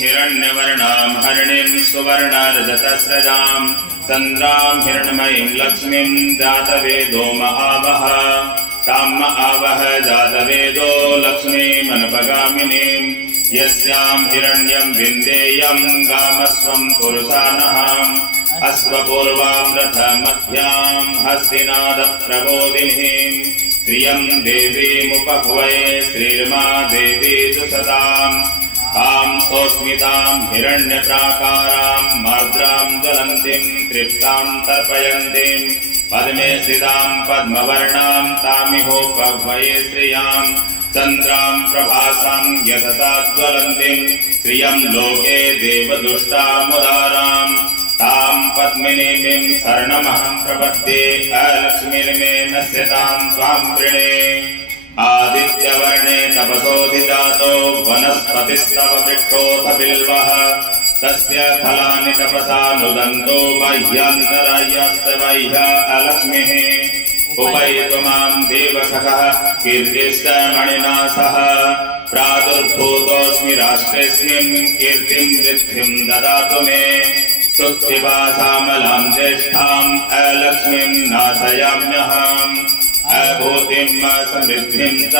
हिरण्यवर्णां हरिणीं सुवर्णरजतस्रजां चन्द्रां हिरण्मयीं लक्ष्मीं जातवेदो महावः तां आवह जातवेदो लक्ष्मीमनुपगामिनीं यस्यां हिरण्यं विन्देयं गामस्वं पुरुषानहाम् अश्वपूर्वां रथमध्यां हस्तिनादप्रबोधिनीं प्रियं देवीमुपह्वये श्रीर्मा देवी दुसताम् तां सोऽस्मितां हिरण्यप्राकारां मार्द्रां ज्वलन्तीं तृप्तां तर्पयन्तीं पद्मे स्थितां पद्मवर्णां तामिहोपह्वये श्रियां चन्द्रां प्रभासां यतता ज्वलन्तीं श्रियं लोके देवदुष्टामुदारां तां पद्मिनीं शरणमहं प्रपद्ये अलक्ष्मीर्मे नश्यतां त्वां वृणे आदित्यवर्णे तपसोऽधिजातो वनस्पतिस्तव वृक्षोऽथ बिल्वः तस्य फलानि तपसा नुदन्तो बाह्यान्तरायस्तवैह अलक्ष्मीः उपैतु मां देवसखः कीर्तिश्चमणिना सह प्रादुर्भूतोऽस्मि राष्ट्रेऽस्मिन् कीर्तिं वृद्धिं ददातु मे सुक्षिपासामलां ज्येष्ठाम् अलक्ष्मीं नाशयाम्यहम् अभूतिं समृद्धिं च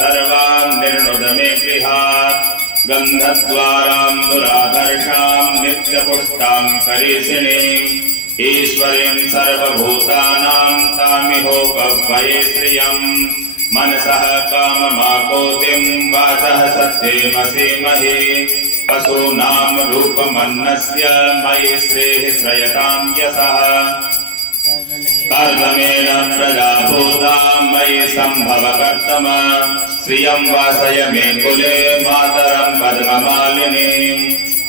सर्वां निर्णुद मे गृहात् गन्धद्वारां दुराधर्षां नित्यपुष्टां करीषिणीम् ईश्वरीं सर्वभूतानां तामिहोपह्वये श्रियम् मनसः काममाकोतिं वाचः सत्येमसीमहि पशूनां रूपमन्नस्य मयि श्रेः श्रयतां यशः कर्दमेन प्रजाभूता मयि सम्भव कर्तम श्रियं वासय मे कुले मातरं पद्ममालिनीम्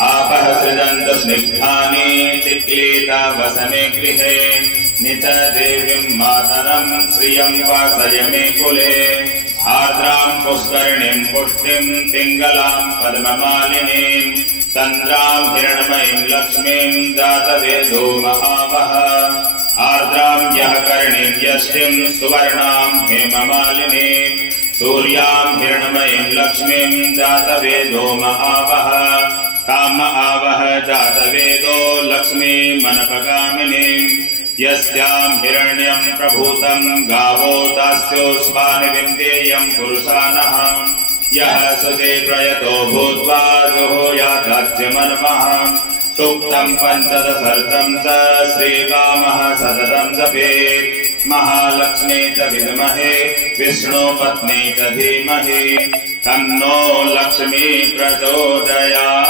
आपः सृजन्तु स्निग्धानि चिक्लीता वस मे गृहे निच देवीं मातरं श्रियं वासय मे कुले आर्द्रां पुष्करिणीं पुष्टिं पिङ्गलां पद्ममालिनीं चन्द्रां हिरण्मयीं लक्ष्मीं जातवेदो महावः आर्द्रां यः कर्णीं यष्टिं सुवर्णां हेममालिनीं सूर्यां हिरण्मयीं लक्ष्मीं जातवेदो महावः ताम आवह जातवेदो लक्ष्मीमनपगामिनीं यस्यां हिरण्यं प्रभूतं गावो दास्योऽस्मान् विन्देयं पुरुषानः यः सुते प्रयतो भूत्वा जुहोयादाज्यमन्मः सूक्तं पञ्चदशर्थं च श्रीकामः सततं जपेत् महालक्ष्मी च विद्महे विष्णुपत्नी च धीमहि तन्नो लक्ष्मी प्रचोदयात्।